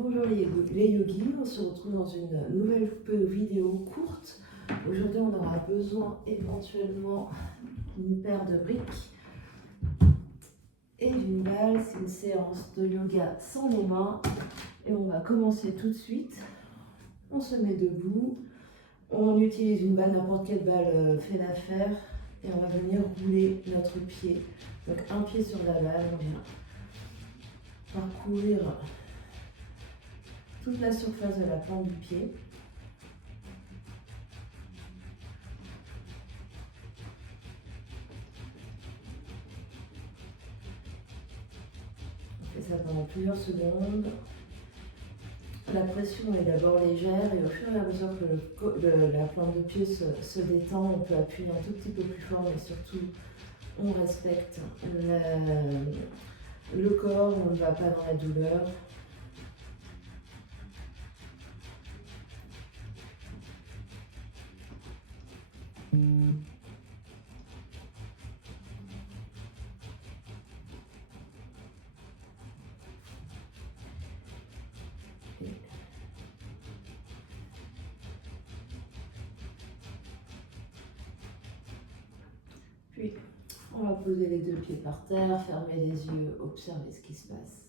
Bonjour les yogis, on se retrouve dans une nouvelle vidéo courte. Aujourd'hui on aura besoin éventuellement d'une paire de briques et d'une balle. C'est une séance de yoga sans les mains et on va commencer tout de suite. On se met debout, on utilise une balle, n'importe quelle balle fait l'affaire et on va venir rouler notre pied. Donc un pied sur la balle, on vient parcourir toute la surface de la plante du pied. On fait ça pendant plusieurs secondes. La pression est d'abord légère et au fur et à mesure que la plante de pied se détend, on peut appuyer un tout petit peu plus fort, mais surtout on respecte le corps, on ne va pas dans la douleur. Puis, on va poser les deux pieds par terre, fermer les yeux, observer ce qui se passe.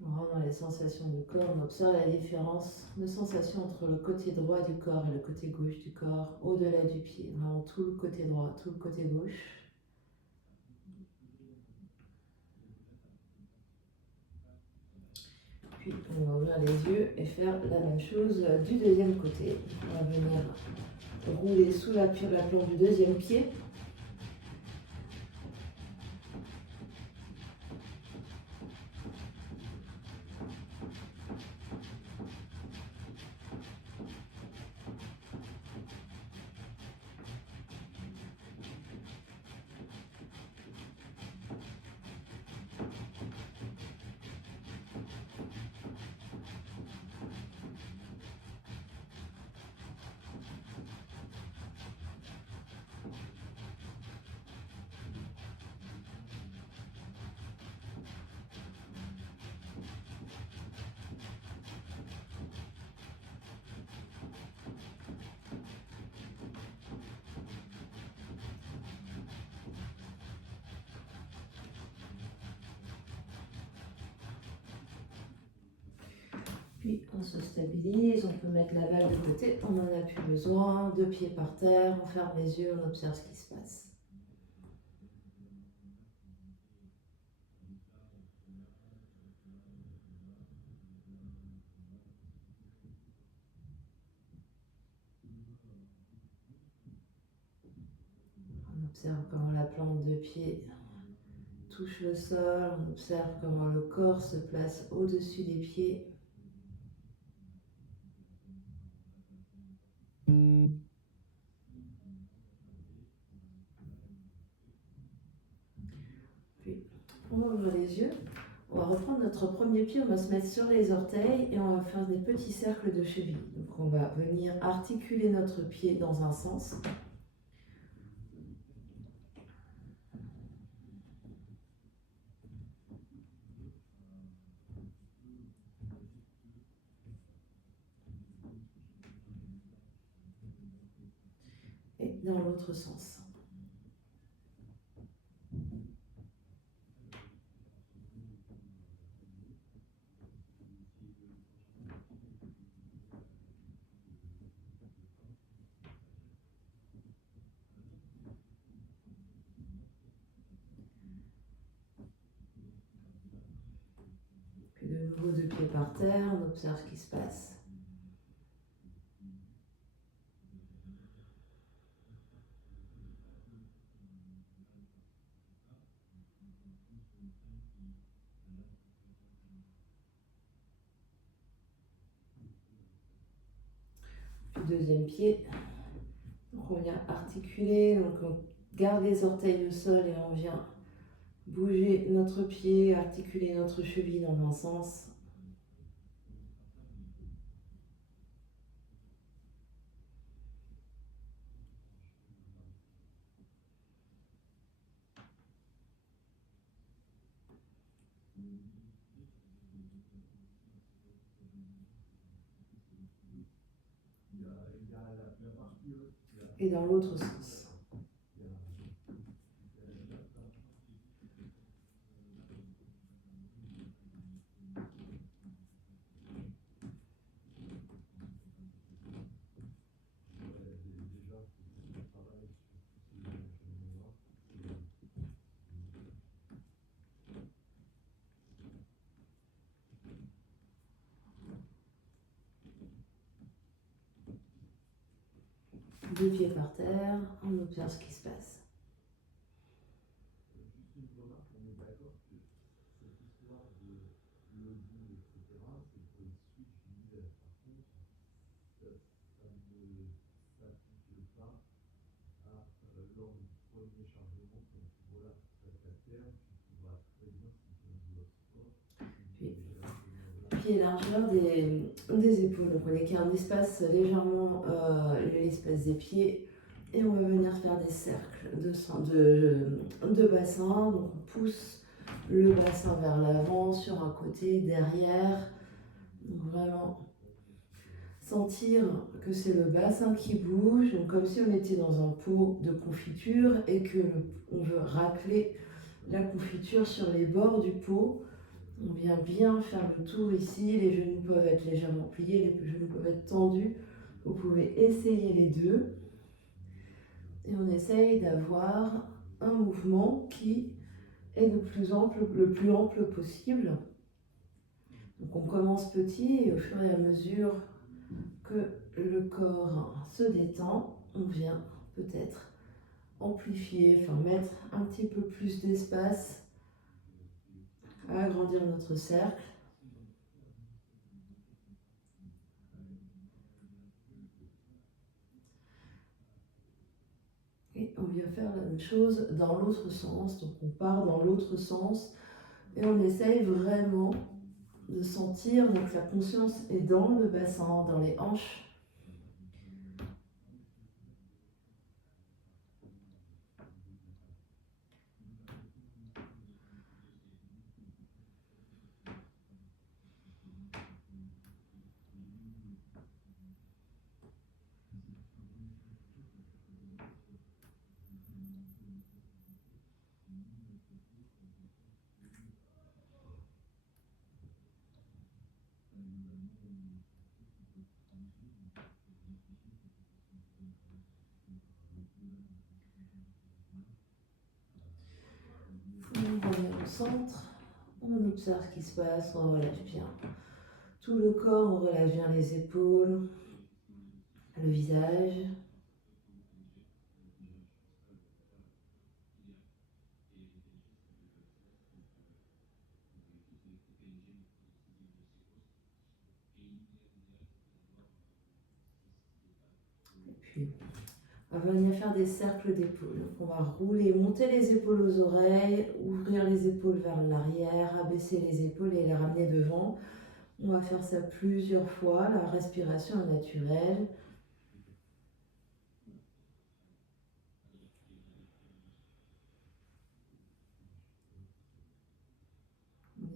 On rentre dans les sensations du corps, on observe la différence de sensation entre le côté droit du corps et le côté gauche du corps, au-delà du pied, vraiment tout le côté droit, tout le côté gauche. Puis on va ouvrir les yeux et faire la même chose du deuxième côté. On va venir rouler sous la plante du deuxième pied. Puis on se stabilise, on peut mettre la balle de côté, on n'en a plus besoin, deux pieds par terre, on ferme les yeux, on observe ce qui se passe. On observe comment la plante de pied touche le sol, on observe comment le corps se place au-dessus des pieds. Puis on va ouvrir les yeux, on va reprendre notre premier pied, on va se mettre sur les orteils et on va faire des petits cercles de cheville. Donc on va venir articuler notre pied dans un sens. Et dans l'autre sens. Puis de nouveau deux pieds par terre, on observe ce qui se passe. Deuxième pied, donc on vient articuler, donc on garde les orteils au sol et on vient bouger notre pied, articuler notre cheville dans un sens. Et dans l'autre sens. Deux pieds par terre, on observe ce qui se passe. Pied largeur des épaules. Donc on est qu'il y a un espace légèrement l'espace des pieds et on va venir faire des cercles de bassin. Donc on pousse le bassin vers l'avant, sur un côté, derrière. Donc vraiment sentir que c'est le bassin qui bouge, donc comme si on était dans un pot de confiture et que on veut racler la confiture sur les bords du pot. On vient bien faire le tour ici, les genoux peuvent être légèrement pliés, les genoux peuvent être tendus. Vous pouvez essayer les deux. Et on essaye d'avoir un mouvement qui est le plus ample possible. Donc on commence petit et au fur et à mesure que le corps se détend, on vient peut-être amplifier, enfin mettre un petit peu plus d'espace, agrandir notre cercle. Et on vient faire la même chose dans l'autre sens, donc on part dans l'autre sens et on essaye vraiment de sentir, donc la conscience est dans le bassin, dans les hanches. On revient au centre, on observe ce qui se passe, on relâche bien tout le corps, on relâche bien les épaules, le visage. Et puis, on va venir faire des cercles d'épaules. Donc on va rouler, monter les épaules aux oreilles, ouvrir les épaules vers l'arrière, abaisser les épaules et les ramener devant. On va faire ça plusieurs fois, la respiration est naturelle.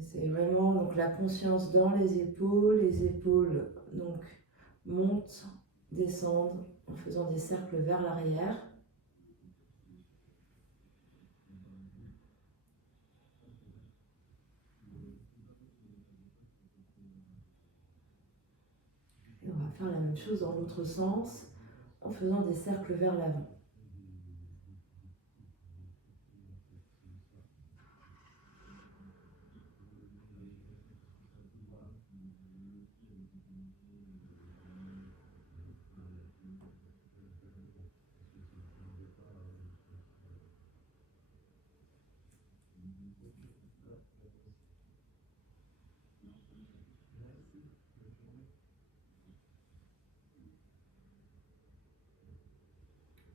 C'est vraiment donc la conscience dans les épaules donc montent, descendent en faisant des cercles vers l'arrière. Et on va faire la même chose dans l'autre sens en faisant des cercles vers l'avant.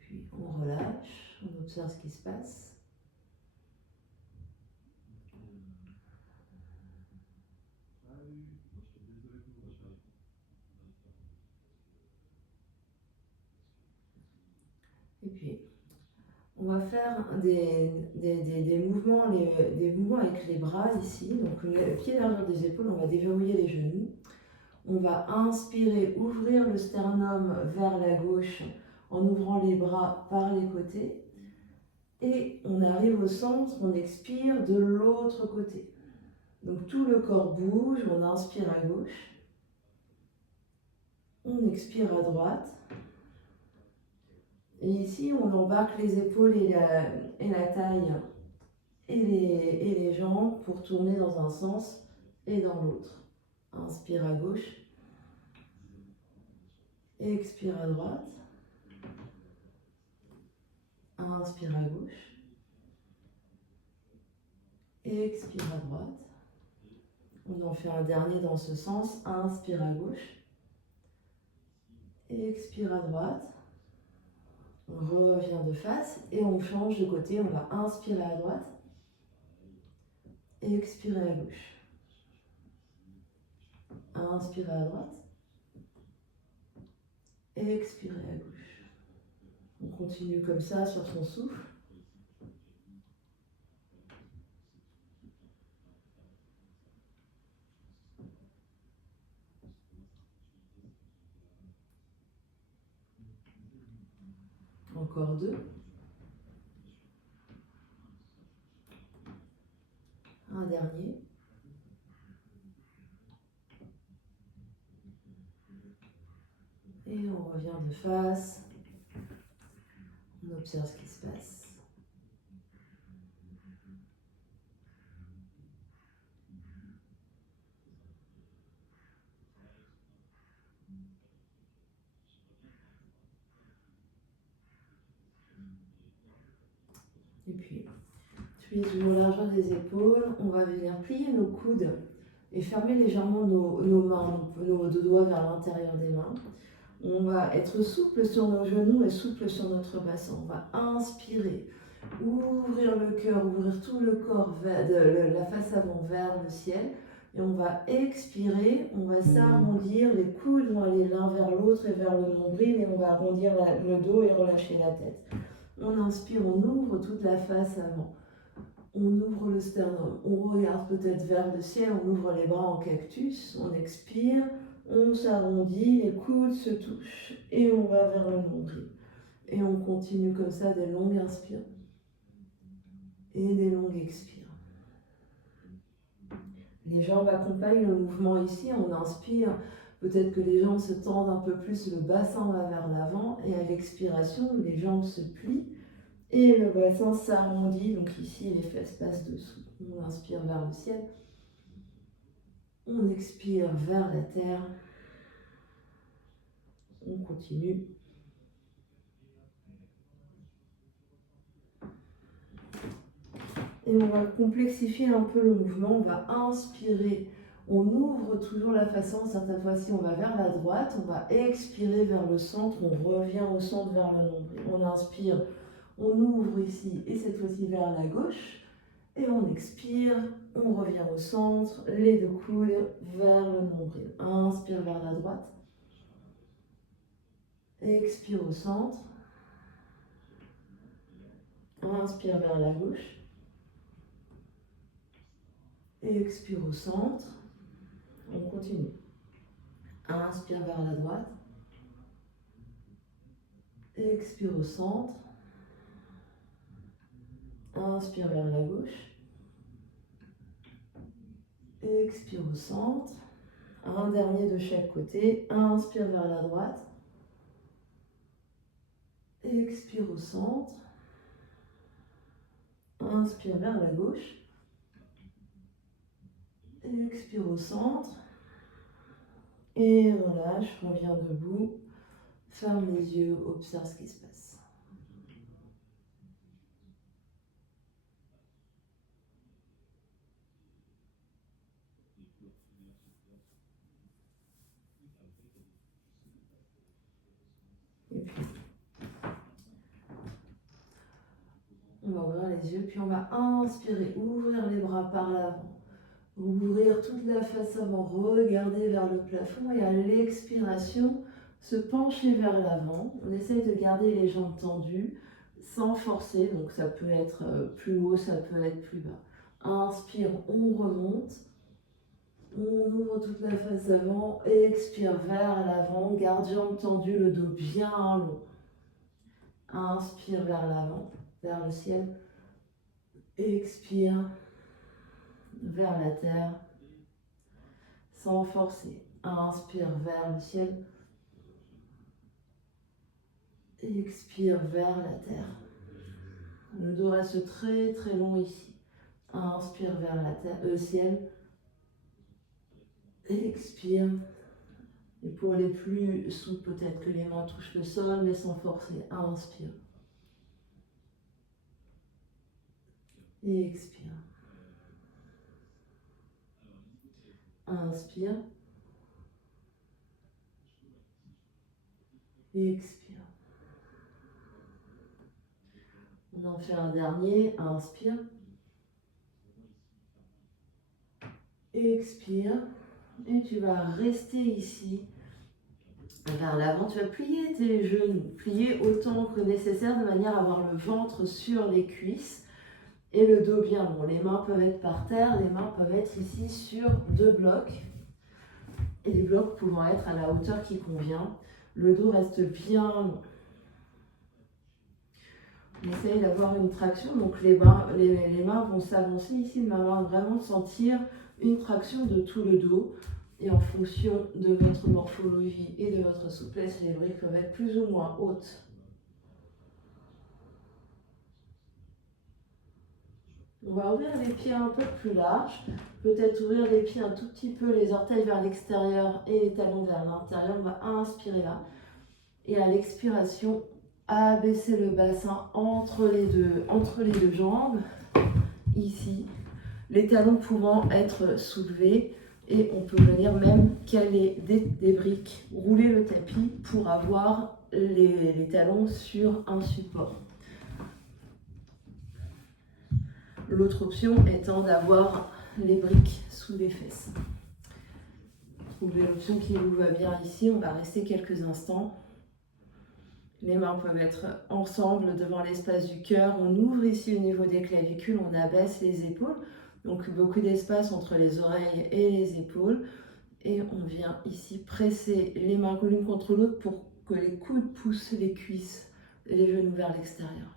Puis on relâche, on observe ce qui se passe. Et puis On va faire des mouvements avec les bras ici. Donc le pied derrière des épaules, on va déverrouiller les genoux. On va inspirer, ouvrir le sternum vers la gauche en ouvrant les bras par les côtés. Et on arrive au centre, on expire de l'autre côté. Donc tout le corps bouge, on inspire à gauche. On expire à droite. Et ici, on embarque les épaules et la taille et les jambes pour tourner dans un sens et dans l'autre. Inspire à gauche. Expire à droite. Inspire à gauche. Expire à droite. On en fait un dernier dans ce sens. Inspire à gauche. Expire à droite. On revient de face et on change de côté. On va inspirer à droite. Expirer à gauche. Inspirer à droite. Expirer à gauche. On continue comme ça sur son souffle. Encore 2. Un dernier. Et on revient de face. On observe ce qui se passe. Et puis, tu es toujours largeur des épaules. On va venir plier nos coudes et fermer légèrement nos mains, nos deux doigts vers l'intérieur des mains. On va être souple sur nos genoux et souple sur notre bassin. On va inspirer, ouvrir le cœur, ouvrir tout le corps, la face avant vers le ciel. Et on va expirer, on va s'arrondir, les coudes vont aller l'un vers l'autre et vers le nombril et on va arrondir le dos et relâcher la tête. On inspire, on ouvre toute la face avant. On ouvre le sternum, on regarde peut-être vers le ciel, on ouvre les bras en cactus, on expire, on s'arrondit, les coudes se touchent et on va vers le nombril. Et on continue comme ça des longues inspires et des longues expires. Les jambes accompagnent le mouvement ici, on inspire, peut-être que les jambes se tendent un peu plus, le bassin va vers l'avant et à l'expiration, les jambes se plient. Et le bassin s'arrondit, donc ici les fesses passent dessous. On inspire vers le ciel. On expire vers la terre. On continue. Et on va complexifier un peu le mouvement. On va inspirer. On ouvre toujours la façon. Certaines fois-ci, on va vers la droite. On va expirer vers le centre. On revient au centre vers le nombril. On inspire. On ouvre ici et cette fois-ci vers la gauche et on expire, on revient au centre, les deux coudes vers le nombril. Inspire vers la droite, expire au centre, inspire vers la gauche, expire au centre, on continue. Inspire vers la droite, expire au centre, inspire vers la gauche, expire au centre, un dernier de chaque côté, inspire vers la droite, expire au centre, inspire vers la gauche, expire au centre, et relâche, reviens debout, ferme les yeux, observe ce qui se passe. Et puis, on va ouvrir les yeux, puis on va inspirer, ouvrir les bras par l'avant. Ouvrir toute la face avant, regarder vers le plafond et à l'expiration, se pencher vers l'avant. On essaye de garder les jambes tendues, sans forcer, donc ça peut être plus haut, ça peut être plus bas. Inspire, on remonte, on ouvre toute la face avant, et expire vers l'avant, garde jambes tendues, le dos bien long. Inspire vers l'avant, vers le ciel, expire vers la terre, sans forcer. Inspire vers le ciel, expire vers la terre. Le dos reste très très long ici. Inspire vers la terre, le ciel, expire. Et pour les plus souples, peut-être que les mains touchent le sol, mais sans forcer. Inspire. Et expire. Inspire. Et expire. On en fait un dernier. Inspire. Et expire. Et tu vas rester ici. Vers l'avant, tu vas plier tes genoux. Plier autant que nécessaire de manière à avoir le ventre sur les cuisses et le dos bien long. Les mains peuvent être par terre, les mains peuvent être ici sur deux blocs. Et les blocs pouvant être à la hauteur qui convient. Le dos reste bien long. On essaye d'avoir une traction, donc les mains vont s'avancer ici, de manière à vraiment sentir une traction de tout le dos. Et en fonction de votre morphologie et de votre souplesse, les briques peuvent être plus ou moins hautes. On va ouvrir les pieds un peu plus larges, peut-être ouvrir les pieds un tout petit peu, les orteils vers l'extérieur et les talons vers l'intérieur. On va inspirer là. Et à l'expiration, abaisser le bassin entre les deux jambes, ici. Les talons pouvant être soulevés. Et on peut venir même caler des briques, rouler le tapis pour avoir les talons sur un support. L'autre option étant d'avoir les briques sous les fesses. Trouvez l'option qui vous va bien ici. On va rester quelques instants. Les mains peuvent être ensemble devant l'espace du cœur. On ouvre ici au niveau des clavicules, on abaisse les épaules. Donc beaucoup d'espace entre les oreilles et les épaules. Et on vient ici presser les mains l'une contre l'autre pour que les coudes poussent les cuisses et les genoux vers l'extérieur.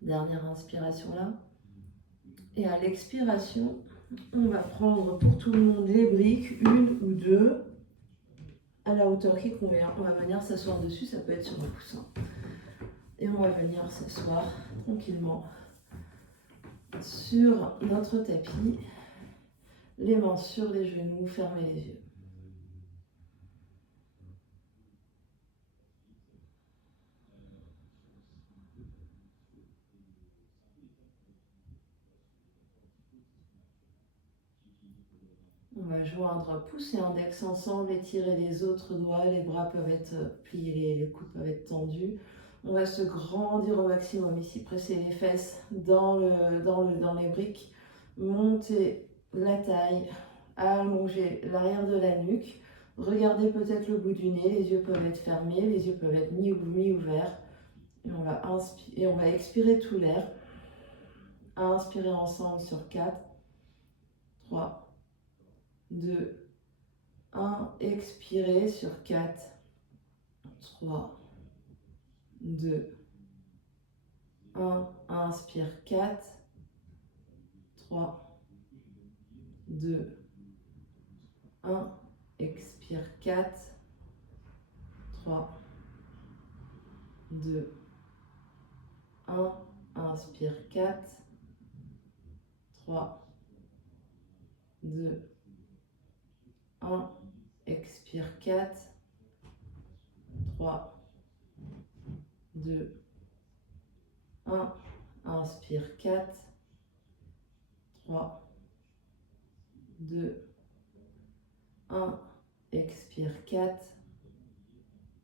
Dernière inspiration là. Et à l'expiration, on va prendre pour tout le monde les briques, une ou deux, à la hauteur qui convient. On va venir s'asseoir dessus, ça peut être sur un coussin. Et on va venir s'asseoir tranquillement sur notre tapis, les mains sur les genoux, fermez les yeux. On va joindre pouce et index ensemble, étirer les autres doigts, les bras peuvent être pliés, les coudes peuvent être tendus. On va se grandir au maximum ici, presser les fesses dans les briques, monter la taille, allonger l'arrière de la nuque. Regardez peut-être le bout du nez, les yeux peuvent être fermés, les yeux peuvent être mi-ouverts. Et on va expirer tout l'air. Inspirer ensemble sur 4, 3, 2, 1. Expirez sur 4, 3, 2, 1. Inspire 4, 3, 2, 1. Expire 4, 3, 2, 1. Inspire 4, 3, 2, 1. Expire 4, 3, 2, 1. Inspire 4, 3, 2, 1. Expire 4,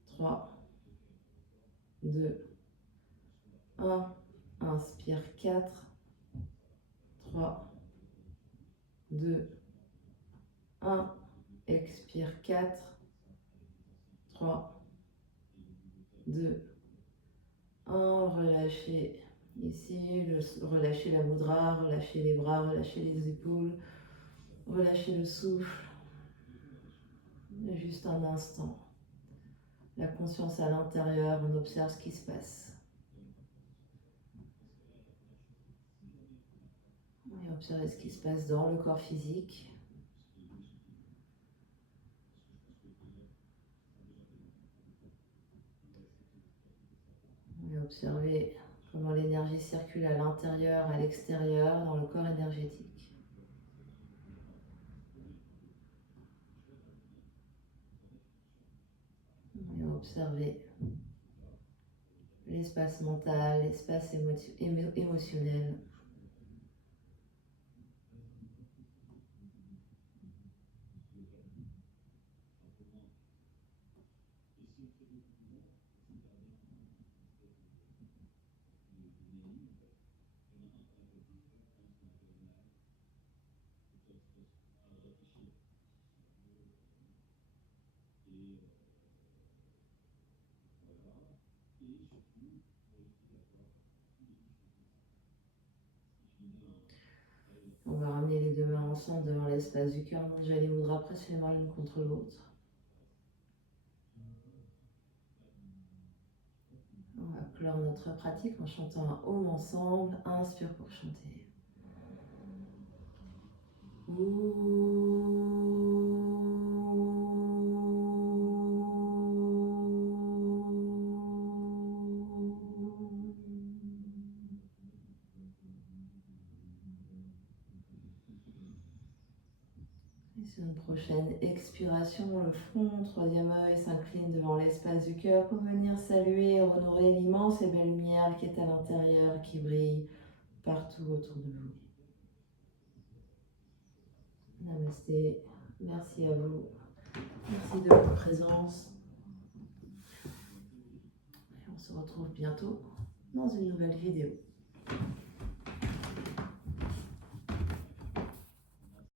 3, 2, 1. Inspire 4, 3, 2, 1. Expire 4, 3, 2, 1. Relâchez ici, relâchez la mudra, relâchez les bras, relâchez les épaules, relâchez le souffle. Juste un instant. La conscience à l'intérieur, on observe ce qui se passe. Et observez ce qui se passe dans le corps physique. Et observez comment l'énergie circule à l'intérieur, à l'extérieur, dans le corps énergétique. Et observez l'espace mental, l'espace émotionnel. On va ramener les deux mains ensemble devant l'espace du cœur. Manjali Mudra, presse les mains l'une contre l'autre. On va clore notre pratique en chantant un Om ensemble. Inspire pour chanter. Et sur une prochaine expiration, le front, troisième œil s'incline devant l'espace du cœur pour venir saluer et honorer l'immense et belle lumière qui est à l'intérieur, qui brille partout autour de vous. Namasté, merci à vous, merci de votre présence. Et on se retrouve bientôt dans une nouvelle vidéo.